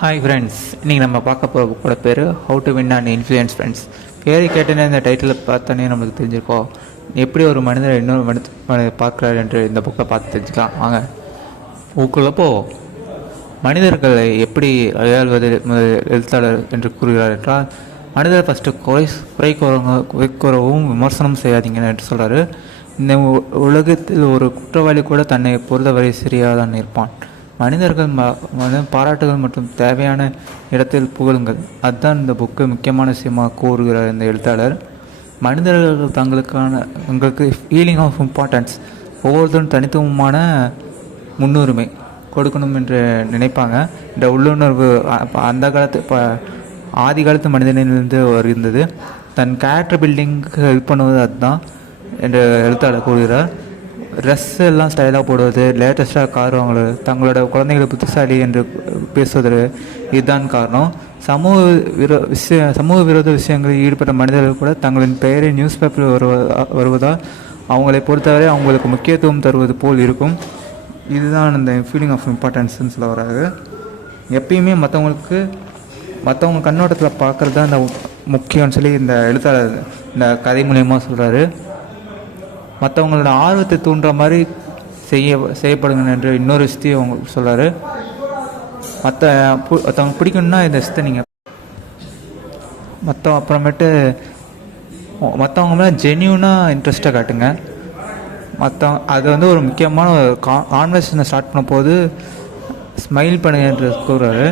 Hi friends, இன்றைக்கி நம்ம பார்க்க போகிற புக்கோட பேர் how to win and influence friends. பேர் கேட்டேன்னே இந்த டைட்டில் பார்த்தோன்னே நம்மளுக்கு தெரிஞ்சிருக்கோம் எப்படி ஒரு மனிதர் இன்னொரு மனித பார்க்குறாரு என்று இந்த புக்கை பார்த்து தெரிஞ்சுக்கலாம். வாங்க புக்குள்ளப்போ மனிதர்களை எப்படி கையாள்வது எழுத்தாளர் என்று கூறுகிறார் என்றால், மனிதர் ஃபஸ்ட்டு குறை கூறவும் விமர்சனம் செய்யாதீங்க என்று சொல்கிறாரு. இந்த உலகத்தில் ஒரு குற்றவாளி கூட தன்னை பொறுத்தவரை சரியாதான் இருப்பான். மனிதர்கள் பாராட்டுகள் மற்றும் தேவையான இடத்தில் புகழுங்கள். அதுதான் இந்த புக்கு முக்கியமான விஷயமாக கூறுகிறார் இந்த எழுத்தாளர். மனிதர்கள் உங்களுக்கு ஃபீலிங் ஆஃப் இம்பார்ட்டன்ஸ், ஒவ்வொருத்தரும் தனித்துவமான முன்னுரிமை கொடுக்கணும் என்று நினைப்பாங்க. இந்த உள்ளுணர்வு அந்த காலத்து ஆதி காலத்து மனிதனிலிருந்து வருகின்றது. தன் கேரக்டர் பில்டிங்க்கு ஹெல்ப் பண்ணுவது அதுதான் என்று எழுத்தாளர் கூறுகிறார். ட்ரெஸ் எல்லாம் ஸ்டைலாக போடுவது, லேட்டஸ்ட்டாக கார் வாங்குவது, தங்களோட குழந்தைகளை புத்திசாலி என்று பேசுவது இதுதான் காரணம். சமூக விரோத விஷயங்களில் ஈடுபட்ட மனிதர்கள் கூட தங்களின் பெயரை நியூஸ் பேப்பரில் வருவதால் அவங்களை பொறுத்தவரை அவங்களுக்கு முக்கியத்துவம் தருவது போல் இருக்கும். இதுதான் இந்த ஃபீலிங் ஆஃப் இம்பார்ட்டன்ஸ்ன்னு சொல்ல வராது. எப்பயுமே மற்றவங்க கண்ணோட்டத்தில் பார்க்குறது தான் இந்த முக்கியம்னு சொல்லி இந்த எழுத்தாளர் இந்த கதை மூலியமாக சொல்கிறாரு. மற்றவங்களோட ஆர்வத்தை தூண்டுற மாதிரி செய்யப்படுங்க என்று இன்னொரு விஷயத்தையும் அவங்க சொல்கிறாரு. மற்றவங்க பிடிக்கணுன்னா இந்த விஷயத்தை நீங்கள் அப்புறமேட்டு மற்றவங்க மேலே ஜென்யூனாக இன்ட்ரெஸ்ட்டாக காட்டுங்க. அது ஒரு முக்கியமான கான்வர்சேஷனை ஸ்டார்ட் பண்ண போது ஸ்மைல் பண்ணுங்க என்று கூறுறாரு.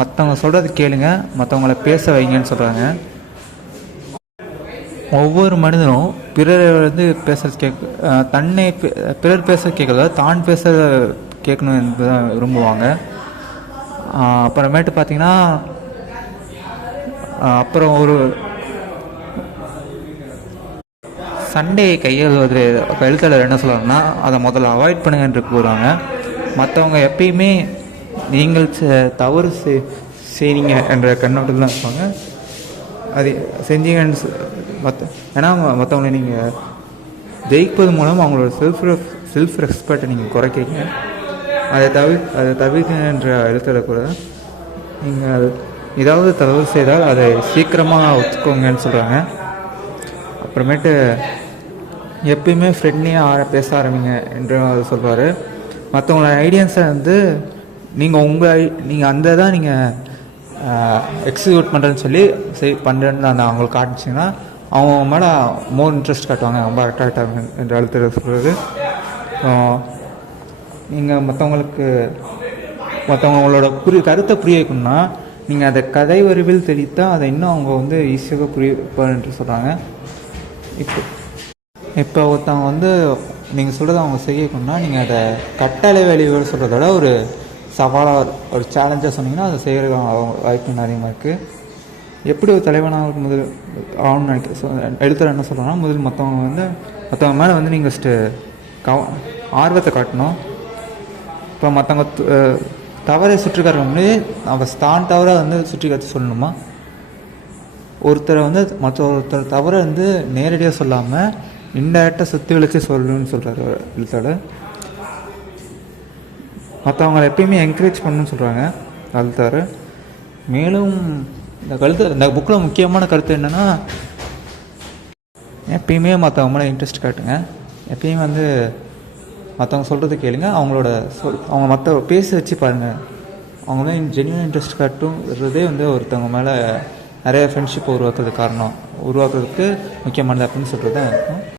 மற்றவங்க சொல்கிறது கேளுங்க, மற்றவங்கள பேச வைங்கன்னு சொல்கிறாங்க. ஒவ்வொரு மனிதனும் பிறர் பேச பிறர் பேச கேட்கறத தான் பேச கேட்கணும் என்பதுதான் விரும்புவாங்க. அப்புறமேட்டு பார்த்தீங்கன்னா அப்புறம் ஒரு சண்டையை கையாளுவது எழுத்தாளர் என்ன சொல்கிறாங்கன்னா, அதை முதல்ல அவாய்ட் பண்ணுங்க என்று கூறுவாங்க. மற்றவங்க எப்பயுமே நீங்கள் தவறு செய்றீங்க என்ற கண்ணோட்டத்தில் தான் இருப்பாங்க. அது செஞ்சீங்கன்னு ஏன்னா மற்றவங்களை நீங்கள் ஜெயிப்பது மூலம் அவங்களோட செல்ஃப் ரெஸ்பெக்டை நீங்கள் குறைக்கிறீங்க. அதை தவிர்க்க என்ற எழுத்துல கூட நீங்கள் ஏதாவது தவறு செய்தால் அதை சீக்கிரமாக ஒத்துக்கோங்கன்னு சொல்கிறாங்க. அப்புறமேட்டு எப்பயுமே ஃப்ரெண்ட்லியாக பேச ஆரம்பிங்க என்று அவர் சொல்வார். மற்றவங்களோட ஐடியாஸை நீங்கள் அந்த தான் நீங்கள் எக்ஸிக்யூட் பண்ணுறேன்னு சொல்லி பண்ணுறேன்னு அவங்களுக்கு காட்டுச்சிங்கன்னா அவங்க மேலே மோர் இன்ட்ரெஸ்ட் காட்டுவாங்க, ரொம்ப அட்ராக்ட் ஆகுங்க என்று எழுத்து சொல்கிறது. நீங்கள் மற்றவங்களோட கருத்தை புரிய வைக்கணும்னா நீங்கள் அதை கதை வரிவில் தெளித்தால் அதை இன்னும் அவங்க ஈஸியாக புரிப்பார் என்று சொல்கிறாங்க. இப்போ ஒருத்தவங்க நீங்கள் சொல்கிறத அவங்க செய்யணும்னா நீங்கள் அதை கட்டளை வேலையோடு சொல்கிறதோட ஒரு சவாலாக ஒரு சேலஞ்சாக சொன்னீங்கன்னா அதை செய்கிற வாய்ப்பு அதிகமாக இருக்குது. எப்படி ஒரு தலைவனாக முதல் ஆகணும்னு எழுத்துற என்ன சொல்கிறோன்னா, முதல் மற்றவங்க மேலே நீங்கள் ஃபஸ்ட்டு ஆர்வத்தை காட்டணும். இப்போ மற்றவங்க தவறை சுற்றி காட்டுற முன்னாடி அவன் தான் தவறை சுற்றி காட்டி சொல்லணுமா? ஒருத்தரை ஒருத்தர் தவறை நேரடியாக சொல்லாமல் இன்டைரக்டாக சுற்றி வளைச்சி சொல்லணும்னு சொல்கிறாரு எழுத்தாளர். மற்றவங்களை எப்பயுமே என்கரேஜ் பண்ணணும்னு சொல்கிறாங்க எழுத்தாளர். மேலும் இந்த புக்கில் முக்கியமான கருத்து என்னென்னா, எப்பயுமே மற்றவங்க மேலே இன்ட்ரெஸ்ட் காட்டுங்க. எப்பயுமே மற்றவங்க சொல்கிறது கேளுங்க. அவங்க மற்ற பேச வச்சு பாருங்கள். அவங்களே ஜென்யூன் இன்ட்ரெஸ்ட் காட்டும்ன்றதே ஒருத்தவங்க மேலே நிறைய ஃப்ரெண்ட்ஷிப்பை உருவாக்குறதுக்கு முக்கியமானது அப்படின்னு சொல்கிறது தான் இருக்கும்.